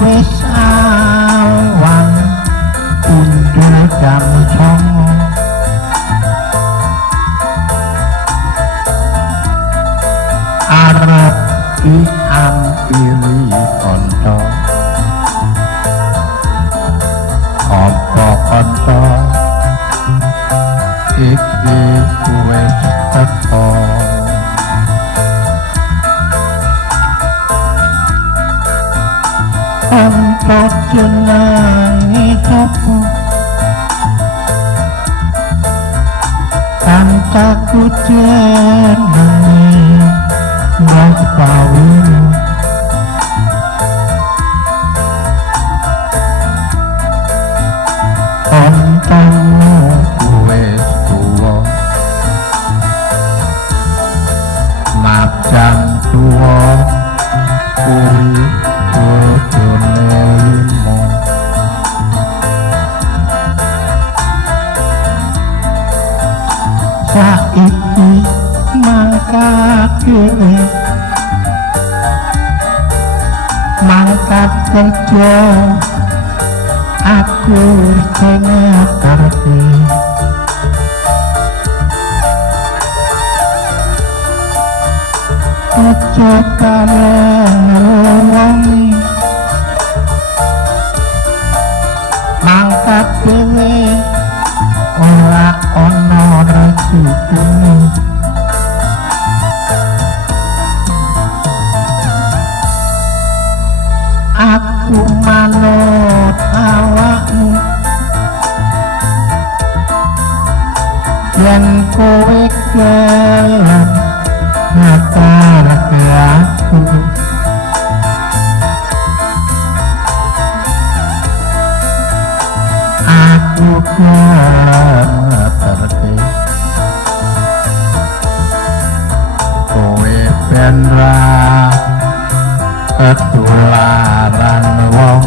wis awan punjul jam 09 arep diampiri kanca apa kanca iki wis teko kanca jenenge sapa kancaku jenenge Mas Pawin kancamu wis tuwa macam tuwa kuwi bojone limo saiki mangkat dhewe mangkat kerja aku sing ngerti aja kaleng mangkat dhewe ora ana rezekine aku manut awakmu yen kowe gelem ngaturke aku aku gelem ngaturke kowe ben ra ketularan wong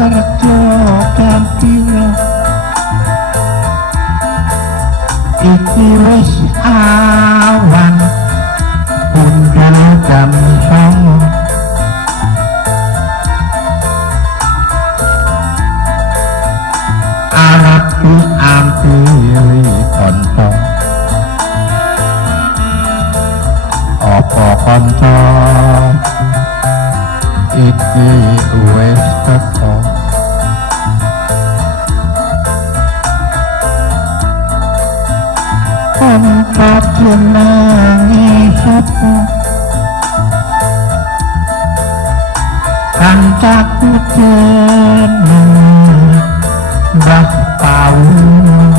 kerja kampiro iki wis awan punjul jam 09 arep diampiri kanca apa kanca iki wis teko kanca jenenge sapa kancaku jenenge Mas Pawin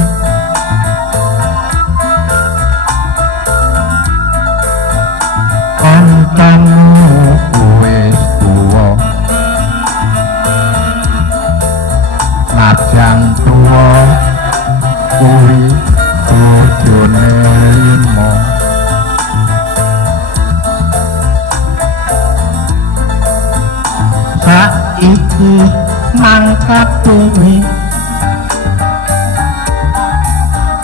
kancamu wis tuwa majang tuwa kuwi bojone limo saiki mangkat dhewe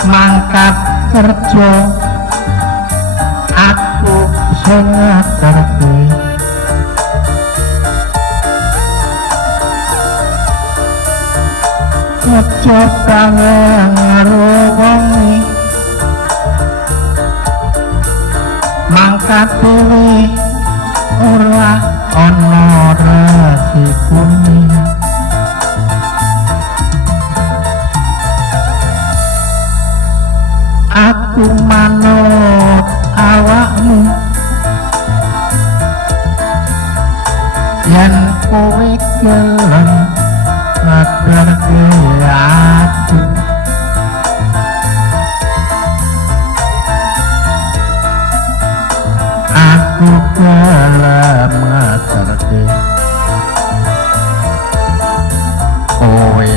mangkat kerja aku sing ngerti aja kangen karo wong mangkat dhewe ora ana resikune aku manut awakmu yen kowe gelem ngeterke ati aku gelem ngeterke kowe